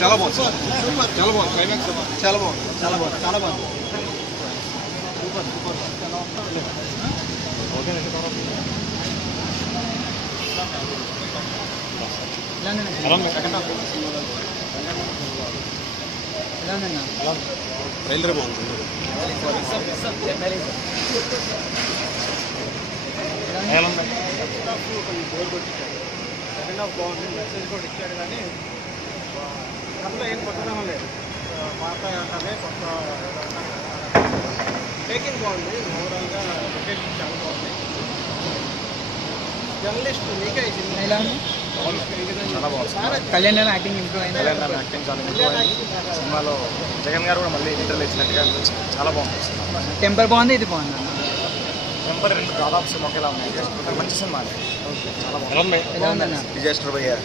చాలా బాగుంది చాలా బాగుంది క్లైమాక్స్ చాలా బాగుంది చాలా బాగుంది చాలా బాగుంది ట్రైలర్ బాగుంది సెకండ్ హాఫ్ బాగుంది మెసేజ్ కూడా ఇచ్చాడు కానీ కథలో ఏం కొత్తదనం లేదు పాత కథే కొత్త మేకింగ్ బాగుంది ఓవరాల్గా లొకేషన్ చాలా బాగుంది జర్నలిస్ట్ మీకే సినిమా చాలా బాగుంది కళ్యాణ్ యాక్టింగ్ ఇంప్రూవ్ అయింది యాక్టింగ్ చాలా ఇంప్రూవ్ అయింది సినిమాలో జగన్ గారు కూడా మళ్ళీ ఇంటర్వ్యూ ఇచ్చినట్టుగా చాలా బాగుంది టెంపర్ బాగుంది ఇది బాగుంది టెంపర్ రెండు దాదాపు సినిమా ఒకేలా ఉన్నాయి మంచి సినిమా చాలా బాగుంది డిజాస్టర్ భయ్య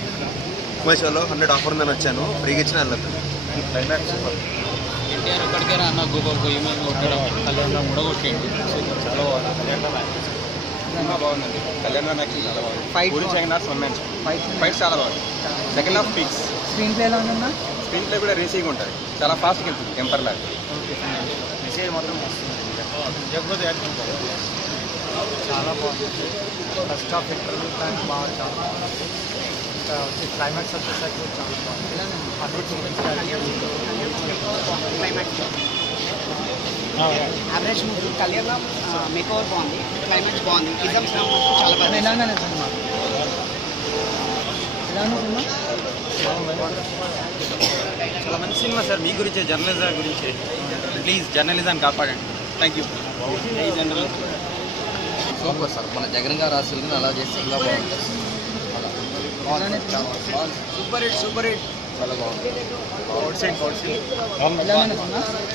షోలో 100 ఆఫర్ ఉందని వచ్చాను ఫ్రీగా ఇచ్చిన వెళ్ళదు క్లైమాక్స్ సూపర్ ఎన్టీఆర్ ఒక్కడికే అన్న గొయ్యి మీద కొట్టడం కళ్యాణ్ ముడగొట్టేయండి చాలా బాగుంది సినిమా బాగుందండి కళ్యాణ్ యాక్టింగ్ చాలా బాగుంది ఫైట్ చాలా బాగుంది second half peaks screen play ఎలా ఉందన్నా స్క్రీన్ ప్లే కూడా రేసింగ్ ఉంటుంది చాలా ఫాస్ట్గా వెళ్తుంది టెంపర్ లాగా మెసేజ్ మాత్రం జగపతి యాక్టింగ్ చాలా బాగుంది ఫస్ట్ హాఫ్ ఇంటర్వ్యూ టైం బాగా చాలా బాగుంది ఇంకా వచ్చి క్లైమాక్స్ వచ్చేసరికి చాలా బాగుంది యావరేజ్ మూవీ కళ్యాణం మేక్ ఓవర్ బాగుంది క్లైమాక్స్ బాగుంది నిజం చాలా బాగుంది ఎలాగనే సినిమా చాలా మంచి సినిమా సార్ మీ గురించే జర్నలిజం గురించి ప్లీజ్ జర్నలిజాన్ని కాపాడండి thank you general super sir మన జగన్ గారు రాసులు అలా చేస్తే ఇంకా బాగుంటుంది సూపర్ హిట్ చాలా బాగుంది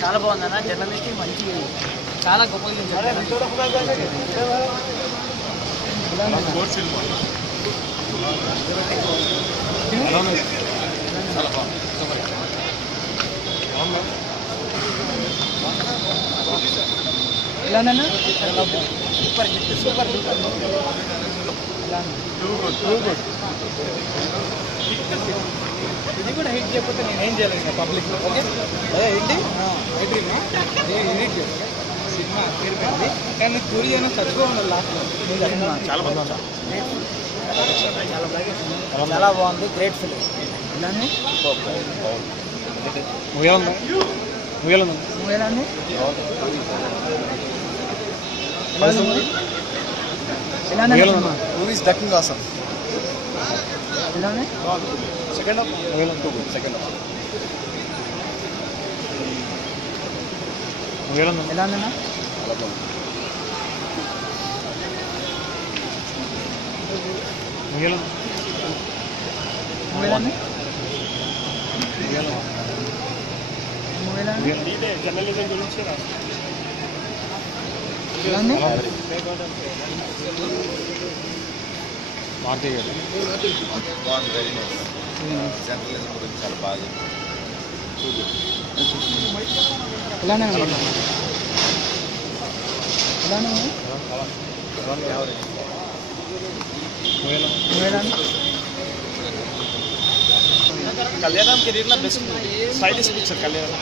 చాలా బాగుంది అన్న జర్నలిస్ట్ మంచి చాలా గొప్పగా ఎలానన్నా సూపర్ ఇది కూడా హిట్ చేయకపోతే నేను ఏం చేయలేదు పబ్లిక్ ఓకే అదే ఏంటి హిట్ సినిమా పేరుపోయింది కానీ పూరి అయినా చచ్చిపో ఉండాలి లాస్ట్లో చాలా బాగుంది చాలా బాగుంది గ్రేట్ ఫిలిం ఇలానే ఎలానే మూవీస్ డక్కింగ్ ఆసమ్ ఎలానే సెకండ్ హాఫ్ సెకండ్ హాఫ్ ఎలానన్నా చాలా బాగుంది జర్నలిజం గురించి బాగుంది వెరీ నైస్ జర్నలిజం గురించి చాలా బాగా కళ్యాణం కెరీర్లో బెస్ట్ స్టైలిష్ పిక్చర్ కళ్యాణం